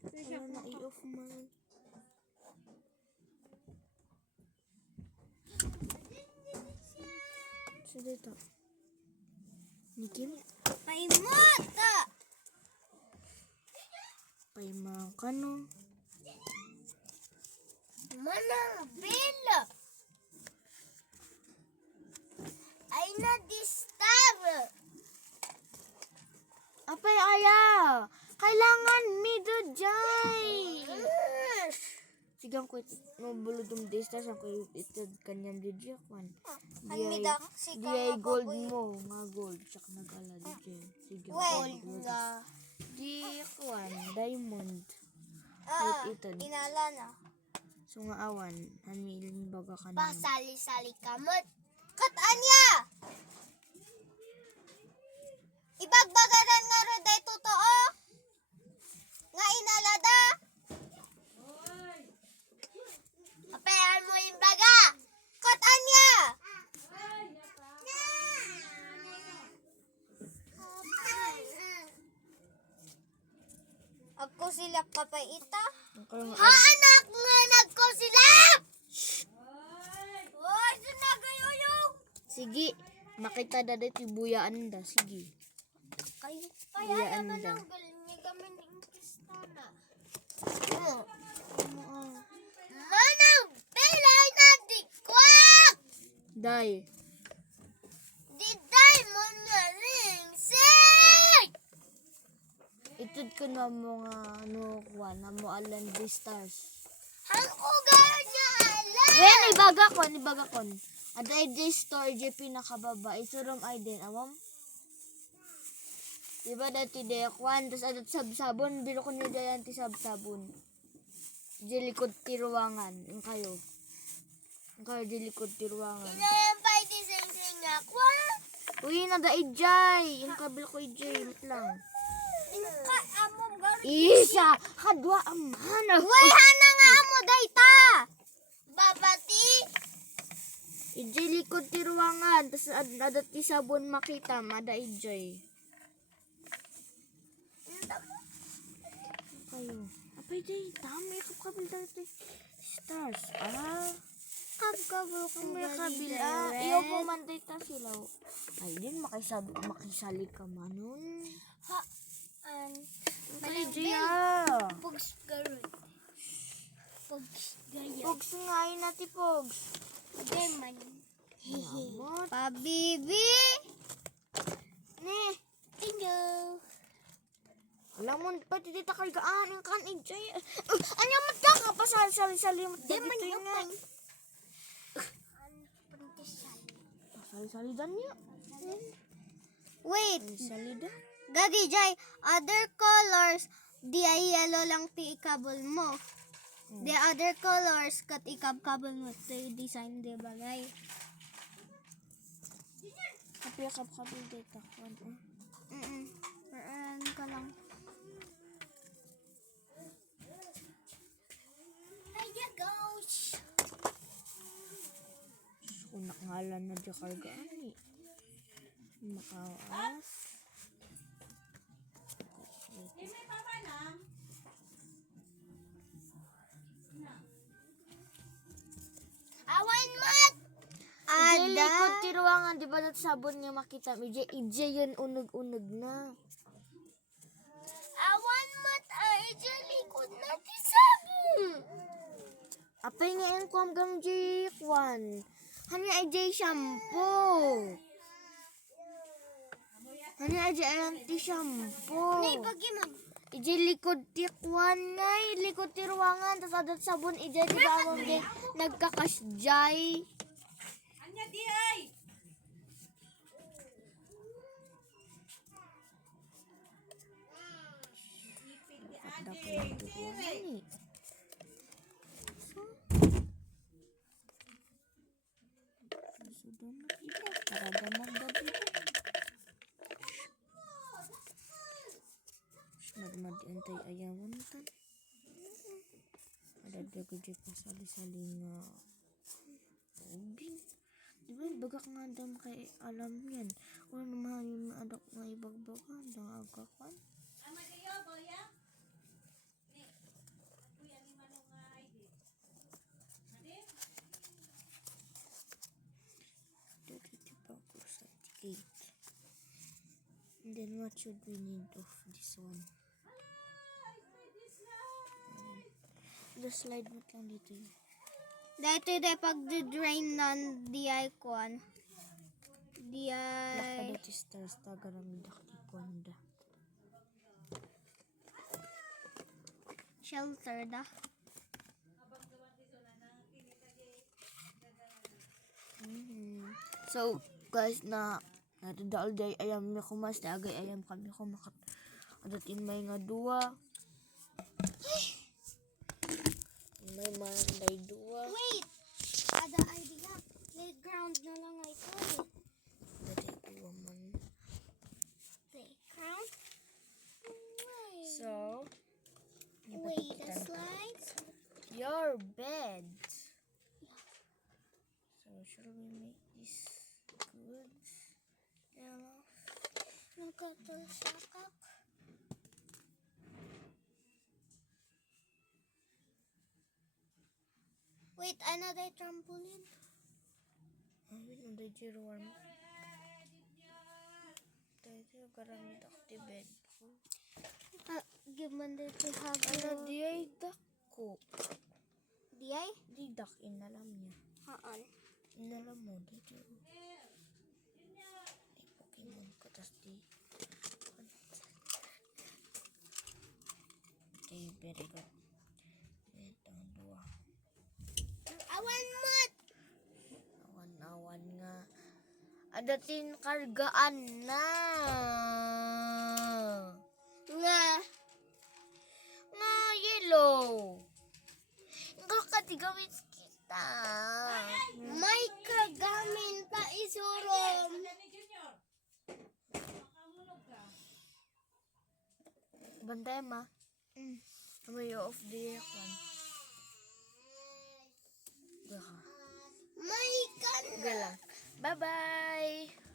Ano na i-off man. So dito. Nikim? Paimota! Paimang kano. Manang bela! Ay na-disturb! Apay aya. Kailangan mido jay. Sigang ko mabuludong distance ako ito kanyang DJ kwan. Di gold mo nga gold sak nagala DJ. Sige Gold nga. Di kwan diamond. Ito. Inala na. So nga awan hamilin baga kanyo. Pasali-sali kamot. Katanya! Ibagbagaran nga ro day totoo. Nga inalada. Apayan mo yung baga. Katanya! Ako silap ka pa ita. Ha anak nga nagko silap! Oy, sinagayuyong! Sige, makita da dito buyaan da. Sige. Kaya Buyaan naman da. ang galing niya kami ng Kristana. Manang pilay na dikwak! Day. Diday mo na ring sik! Itod ko na mo nga ano kwan na mo alan di stars. Ang ugar niya alam! Wen ibaga kon. Ada di store je pinakababa. Isurom ay din awam. Diba dati de kwan tas adat sabsabon bilo ko ni dayan ti sabsabon. Di likod ti ruangan yung kayo. Yung kayo di likod ti ruangan. Inayan pa iti sing-sing ako. Uy na da ijay. Yung kabil ko ijay lang. Inka among gar... Isa kadwa amana. Uy, hana nga amo dayta! Babati! Ijay likod ti ruangan tas adat ti sabon makita mada ijay. Kayo. Apay day, dami kabil dati. Stars. Kagkabal ko May kabila. Iyo po man day ta sila. Ay din makisali ka manon. Ha? Ay Jaya. Pugs garut. Pugs gaya. Pogs nga yun nati Pogs. Deman. Namot. Pabibi! Ne. Tingo! Alam mo, pati dita kargaan yung kan ijay. Anya mat ka pasali-sali mo. Deman Dito yun nga. yaman. Pasali-sali dan niya. Wait! Sali dan. Gagi Jai, other colors, di ay yellow lang ti ikabol mo. The other colors, kat ikab-kabol mo ti design di bagay. Kapil dita. Parang ka lang. Ay, gosh! Unak ngalan na dya kargaan eh. Makawas. Awan mat! Ijay Ada! likod ti ruangan, di ba nat sabon nga makita? Ijay yun unog-unog na. Awan mat! Ay, dyan likod na ti sabong! Apay nga yung kuwam gam J1. Hanya ay J shampoo. Hanya ay J anti shampoo. Nay, bagi man. Ijay likod ti kwan nga, likod ti ruangan, tas adat sabon ijay, di ba among di nagkakasjay. Anya di ay. Dakay ti ruangan eh. Sudah na ito, karada magdabi ko. Magmad-antay ayawan tan. Ada ko dyan pasali-sali nga. Ubin. Di ba, bagak nga dam kay alam yan. Wala naman yung adak nga ibagbagan. Dang agakwan. then what should we need of this one? The slide mo lang dito yun. Dito de pag-drain nan di ay kuan. Di ay Lakad at stars tagaramida kikwanda. shelter da. So guys na nadadaol day ayam mi kumas dagay ayam kami ko makat adatin may nga duwa. May manday duwa. Wait! Ada idea. Playground na lang ay ko. Daday duwa man. Playground? Wait. So Wait, the slides? your bed. So should we make this good? Yeah. Nagkatulsakak. Wait, another trampoline? Wait, nanday jiro warm. Dito karamid akti bed. Give man dito have Ano di ay dako. Di ay? Di dak inalam niya. Haan. Inalam mo dito. Ay Pokemon ko tas di. Okay, very good. Ito ang dua. Awan mat! Awan-awan nga. Adatin kargaan na. Nga. Nga yellow. Nga katigawin kita. May kagamin pa isurom. Bantay ma. Tumayo off the one. Gaka. May kan. Galang. Bye-bye.